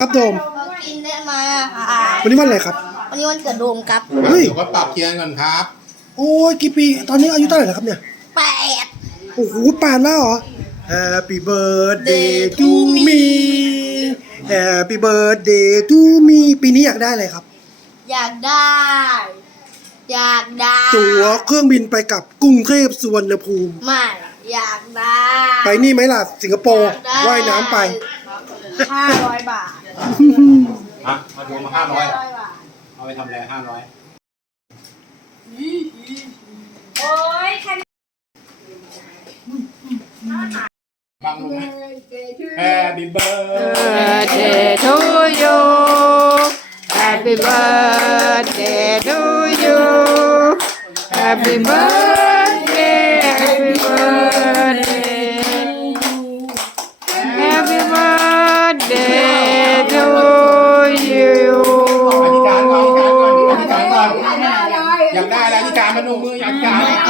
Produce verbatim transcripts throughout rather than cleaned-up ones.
ครับโดมกินได้มาค่ะวันนี้วันอะไรครับวันนี้วันเกิดโดมครับเฮ้ยเดี๋ยวก็ปรับเทียนก่อนครับโอ้ยกี่ปีตอนนี้อายุเท่าไหร่แล้วครับเนี่ยแปดโอ้โหแปดแล้วเหรอ Happy birthday to me Happy birthday to me ปีนี้อยากได้อะไรครับอยากได้ อยากได้ตั๋วเครื่องบินไปกับกรุงเทพสุวรรณภูมิไม่อยากได้ไปนี่ไหมล่ะสิงคโปร์ว่ายน้ำไปห้าร้อยบาทอ่ะมาดูมาห้าร้อยบาทเอาไปทำอะไรห้าร้อยโอ้ยคันฟังลงไหม Happy birthday birthday to you Happy birthday to you Happy birthday Happy birthday Happy birthday to you อธิษฐานก่อนอธิษฐานก่อนอธิษฐานก่อนอยากได้อะไรอธิษฐานมาดูมืออยากได้อะไร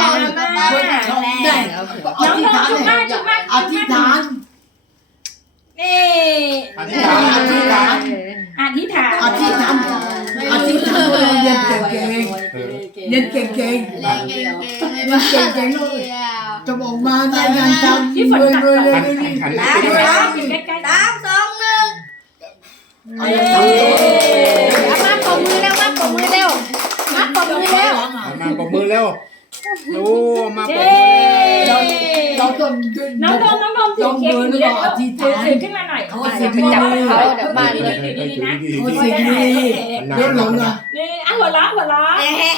อธิษฐานอธิษฐานนี่อธิษฐานอธิษฐานอธิษฐานอธิษฐานอธิษฐานเรียนเก่งๆเรียนเก่งๆเรียนเก่งๆเลยจะบอกมาในงานทำที่ฝนตัดก่อนหันหน้าสามไปด้วยสามสองหนึ่งเอาอย่างนี้เอามาปมมือเร็วมาปมมือเร็วมาปมมือเร็วมาปรบมือเร็วโอ้มาปรบเรามือเราต้องน้องโดมน้องโดมถือเค้กอยู่เดี๋ยวถือถือขึ้นมาหน่อยเขาอย่าสิ่งไปดีจับเขาเดี๋เดี๋ยยว วบ้าบ้าน นเลเลย ยดีๆนะเขาสิ่งดีเรื่องหลงอ่ะนี่อ่ะหัวเราะหัวเราะ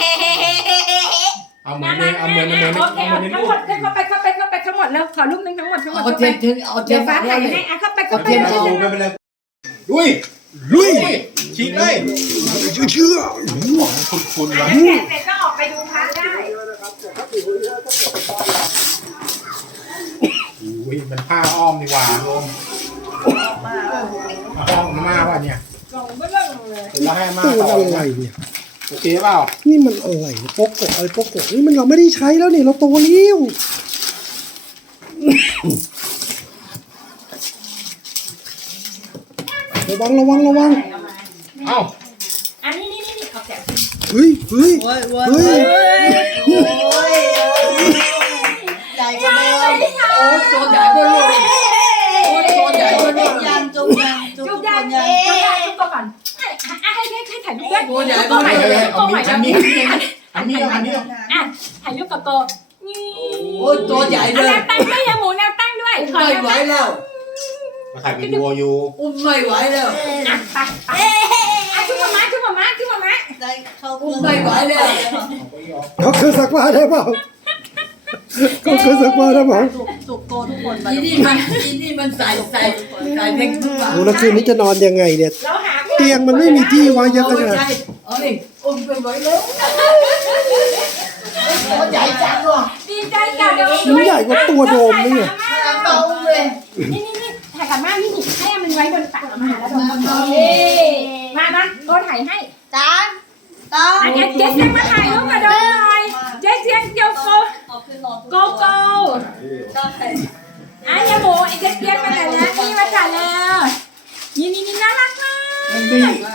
เอามืมาอมาเอามือมามือโอเคเอาเอามือทั้งหมดเข้าไปเข้าไปเข้าไปทั้งหมดแล้วขอรูปนึงทั้งหมดทั้งหมดเอาเทียนถึงเอาเทีเดี๋ยยนวฟ้าฟ้าถ่ายให้ให้อ่ะเข้าไปเข้าไปเอาเชื่อไปเลยลุยลุยฉีกเลยเชื่อคุณคุณอ่ะวะเดี๋ยวแกะเสร็จก็ออกไปดูพระได้อุ้ยมันผ้าอ้อมดีกว่าลมอ้อมมาป่ะเนี่ยกล่องเบื้องเลยแล้วให้มาตัวต่ออะไรเนี่ยโอเคเปล่านี่มันอะไรโป๊กโกะอะไรโป๊กโกะนี่มันเราไม่ได้ใช้แล้วนี่เราโตแล้วระวังระวังระวังเอ้าอันนี้นี่นี่เอาแกะเฮ้ยเฮ้ยเฮ้ยใหญ่กว่าเดิมโอ้ตัวใหญ่ด้วยลูกโอ้ตัวใหญ่ด้วยลูกยันจุกยันจุกจุ๊บยัยันนยัจุ๊นบยันจุ๊บก่อนให้ให้ให้ถ่ายรูปด้วยตัวใหญ่จุ๊บใหม่เอาเลยจุ๊เอาบใหม่อันนี้อันนี้อันนี้อ่ะถ่ายรูปกับโกนี่โอ้ตัวใหญ่เลแนยวตั้งด้วยยาหมูแนวตั้งด้วยอุ้มไม่ไหวแล้วมาถ่ายวิดีโออยู่อุ้มไม่ไหวแล้วอ่ะไปไปอ่ะขึ้นมาม้าขึ้นมาม้าขึ้นมาม้าอุ้มไม่ไหวแล้วเขาเคยสักผ้าได้เปล่าเขาเคยสักผ้าได้เปล่าสุกโตทุกคนอีนี่มันอีนี่มันใส่ใส่ใส่เด็กทุกวันโอ้แล้วคืนนี้จะนอนยังไงเนี่ยเราหาเตียงมันไม่มีที่วางเยอะขนาดเอ้ยอุ้มไปไหวแล้วตัวใหญ่จังว่ะดีใจกับเรามันใหญ่กว่าตัวโดมนี่ไงเบาเลยนี่นี่นี่ถ่ายกับแม่นี่นี่ให้มันไว้บนตักมาแล้วโดนนี่มามาโดนถ่ายให้สามสองอ่ะเจ๊เจ๊เสียงมาถ่ายรูปกับโดนหน่อยเจ๊เสียงเดียวโกโกโก้อ่ะยาหมูไอ้เจ๊เสียงมาแต่แล้วนี่มาถ่ายแล้วนี่นี่นี่น่ารักมาก